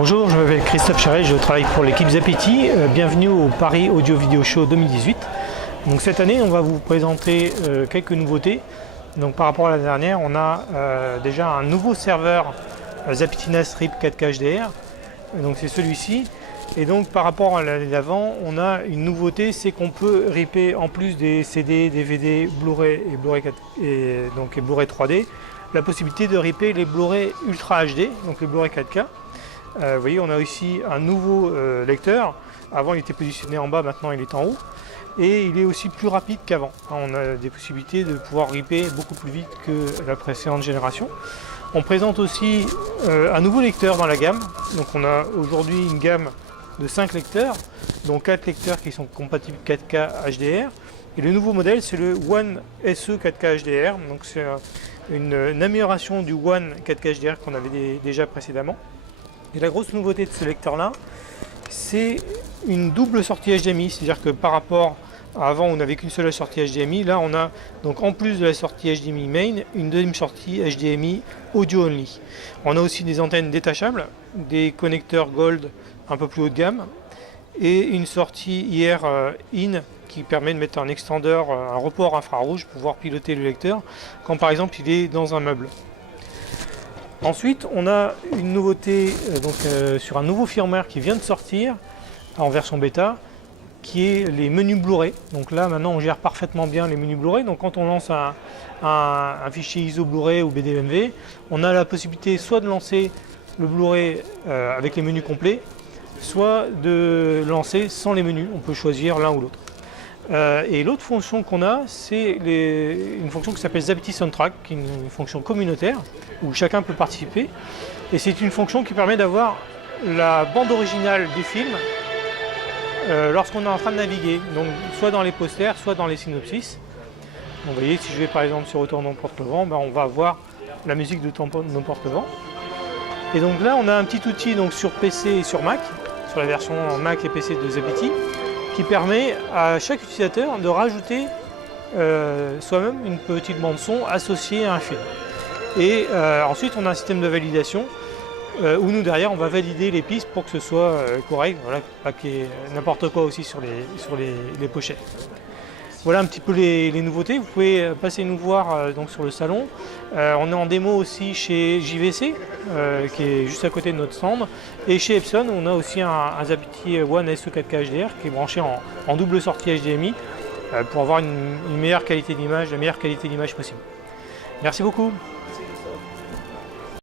Bonjour, je m'appelle Christophe Charret, je travaille pour l'équipe Zapiti. Bienvenue au Paris Audio Video Show 2018. Donc cette année, on va vous présenter quelques nouveautés. Donc par rapport à la dernière, on a déjà un nouveau serveur Zapiti NAS RIP 4K HDR. Donc c'est celui-ci. Et donc par rapport à l'année d'avant, on a une nouveauté, c'est qu'on peut ripper en plus des CD, DVD, Blu-ray et Blu-ray et Blu-ray 3D, la possibilité de ripper les Blu-ray Ultra HD, donc les Blu-ray 4K. Vous voyez, on a ici un nouveau lecteur. Avant, il était positionné en bas, maintenant il est en haut. Et il est aussi plus rapide qu'avant. On a des possibilités de pouvoir ripper beaucoup plus vite que la précédente génération. On présente aussi un nouveau lecteur dans la gamme. Donc on a aujourd'hui une gamme de 5 lecteurs, dont 4 lecteurs qui sont compatibles 4K HDR. Et le nouveau modèle, c'est le One SE 4K HDR. Donc c'est une amélioration du One 4K HDR qu'on avait déjà précédemment. Et la grosse nouveauté de ce lecteur-là, c'est une double sortie HDMI. C'est-à-dire que par rapport à avant, on n'avait qu'une seule sortie HDMI. Là, on a donc en plus de la sortie HDMI main, une deuxième sortie HDMI audio only. On a aussi des antennes détachables, des connecteurs Gold un peu plus haut de gamme et une sortie IR in qui permet de mettre un extender, un report infrarouge pour pouvoir piloter le lecteur quand par exemple il est dans un meuble. Ensuite, on a une nouveauté sur un nouveau firmware qui vient de sortir en version bêta, qui est les menus Blu-ray. Donc là, maintenant, on gère parfaitement bien les menus Blu-ray. Donc quand on lance un fichier ISO Blu-ray ou BDMV, on a la possibilité soit de lancer le Blu-ray avec les menus complets, soit de lancer sans les menus. On peut choisir l'un ou l'autre. Et l'autre fonction qu'on a, c'est une fonction qui s'appelle Zapiti Soundtrack, qui est une fonction communautaire où chacun peut participer. Et c'est une fonction qui permet d'avoir la bande originale du film lorsqu'on est en train de naviguer, donc soit dans les posters, soit dans les synopsis. Donc, vous voyez, si je vais par exemple sur Retour n'emporte le vent, on va avoir la musique de n'emporte le vent. Et donc là, on a un petit outil donc, sur PC et sur Mac, sur la version Mac et PC de Zapiti, qui permet à chaque utilisateur de rajouter soi-même une petite bande son associée à un film. Et ensuite, on a un système de validation où nous, derrière, on va valider les pistes pour que ce soit correct, voilà, pas qu'il y ait n'importe quoi aussi sur les pochettes. Voilà un petit peu les nouveautés. Vous pouvez passer nous voir donc sur le salon. On est en démo aussi chez JVC, qui est juste à côté de notre stand. Et chez Epson, on a aussi un Zapiti One SE 4K HDR qui est branché en double sortie HDMI pour avoir une meilleure qualité d'image, la meilleure qualité d'image possible. Merci beaucoup.